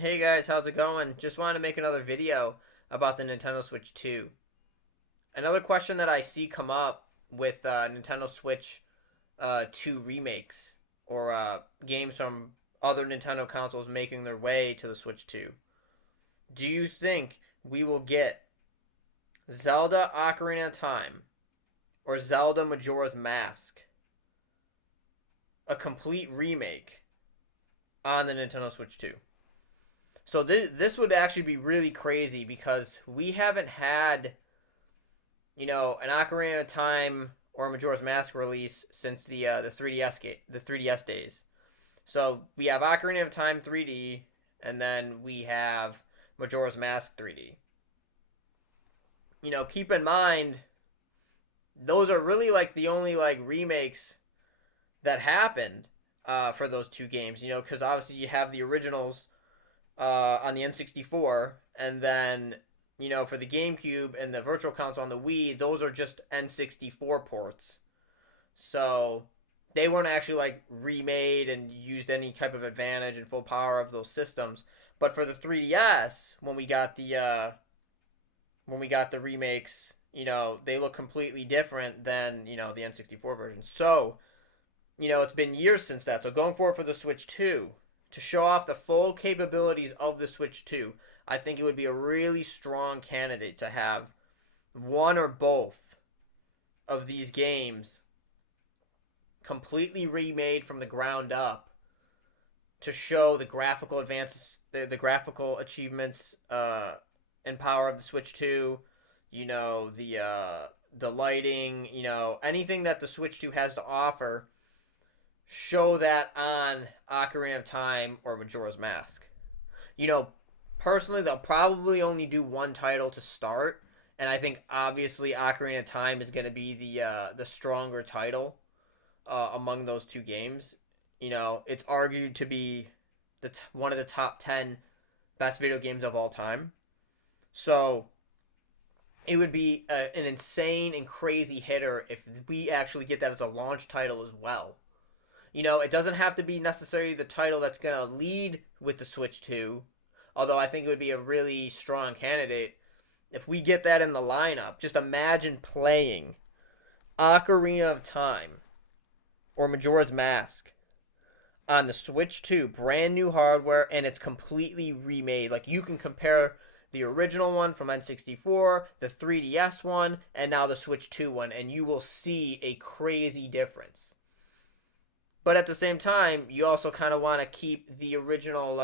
Hey guys, how's it going? Just wanted to make another video about the Nintendo Switch 2. Another question that I see come up with Nintendo Switch 2 remakes or games from other Nintendo consoles making their way to the Switch 2. Do you think we will get Zelda Ocarina of Time or Zelda Majora's Mask, a complete remake on the Nintendo Switch 2? So this would actually be really crazy because we haven't had an Ocarina of Time or Majora's Mask release since the 3DS days. So we have Ocarina of Time 3D, and then we have Majora's Mask 3D. Keep in mind those are really like the only like remakes that happened for those two games. Because obviously you have the originals on the N64, and then for the GameCube and the Virtual Console on the Wii, those are just N64 ports. So they weren't actually like remade and used any type of advantage and full power of those systems. But for the 3DS, when we got the remakes, they look completely different than the N64 version. So it's been years since that. So going forward for the Switch 2, to show off the full capabilities of the Switch 2, I think it would be a really strong candidate to have one or both of these games completely remade from the ground up to show the graphical advances, the graphical achievements and power of the Switch 2. The lighting, anything that the Switch 2 has to offer, show that on Ocarina of Time or Majora's Mask. You know, Personally, they'll probably only do one title to start, and I think obviously Ocarina of Time is going to be the stronger title among those two games. It's argued to be one of the top 10 best video games of all time. So it would be an insane and crazy hitter if we actually get that as a launch title as well. It doesn't have to be necessarily the title that's going to lead with the Switch 2, although I think it would be a really strong candidate. If we get that in the lineup, just imagine playing Ocarina of Time or Majora's Mask on the Switch 2, brand new hardware, and it's completely remade. Like, you can compare the original one from N64, the 3DS one, and now the Switch 2 one, and you will see a crazy difference. But at the same time, you also kind of want to keep the original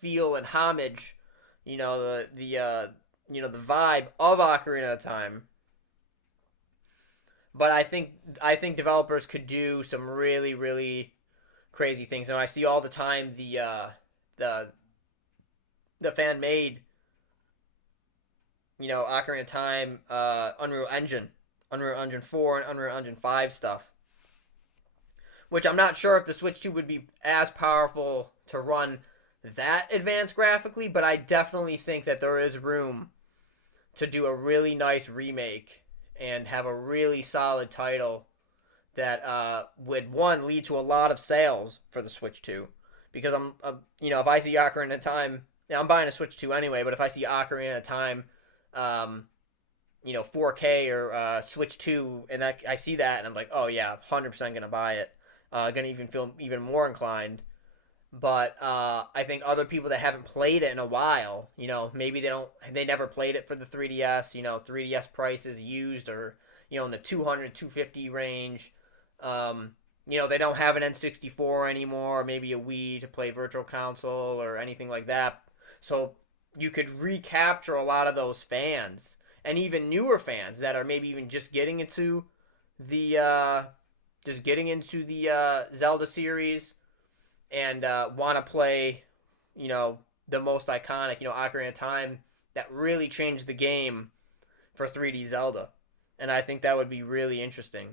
feel and homage, the vibe of Ocarina of Time. But I think developers could do some really really crazy things, and I see all the time the the fan made Ocarina of Time Unreal Engine 4 and Unreal Engine 5 stuff, which I'm not sure if the Switch 2 would be as powerful to run that advanced graphically, but I definitely think that there is room to do a really nice remake and have a really solid title that would, one, lead to a lot of sales for the Switch 2. Because if I see Ocarina of Time, I'm buying a Switch 2 anyway, but if I see Ocarina of Time, 4K or Switch 2, and I see that, and I'm like, oh yeah, 100% gonna buy it. Gonna even feel even more inclined. But I think other people that haven't played it in a while, maybe they never played it for the 3DS. 3DS prices used or in the 200, 250 range. They don't have an N64 anymore, maybe a Wii to play Virtual Console or anything like that. So you could recapture a lot of those fans and even newer fans that are maybe even just getting into the Zelda series and want to play, the most iconic, Ocarina of Time that really changed the game for 3D Zelda. And I think that would be really interesting.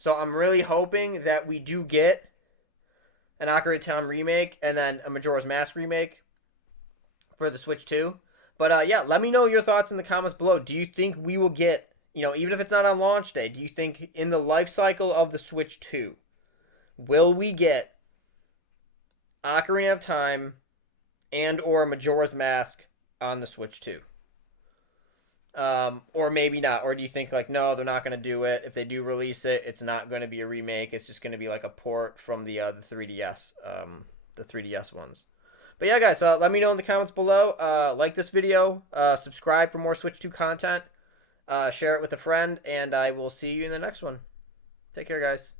So I'm really hoping that we do get an Ocarina of Time remake and then a Majora's Mask remake for the Switch 2. But yeah, let me know your thoughts in the comments below. Do you think we will get, even if it's not on launch day, do you think in the life cycle of the Switch 2, will we get Ocarina of Time and or Majora's Mask on the Switch 2? Or maybe not. Or do you think like no, they're not going to do it? If they do release it, it's not going to be a remake. It's just going to be like a port from the 3DS, the 3DS ones. But yeah, guys, let me know in the comments below. Like this video, subscribe for more Switch 2 content, share it with a friend, and I will see you in the next one. Take care, guys.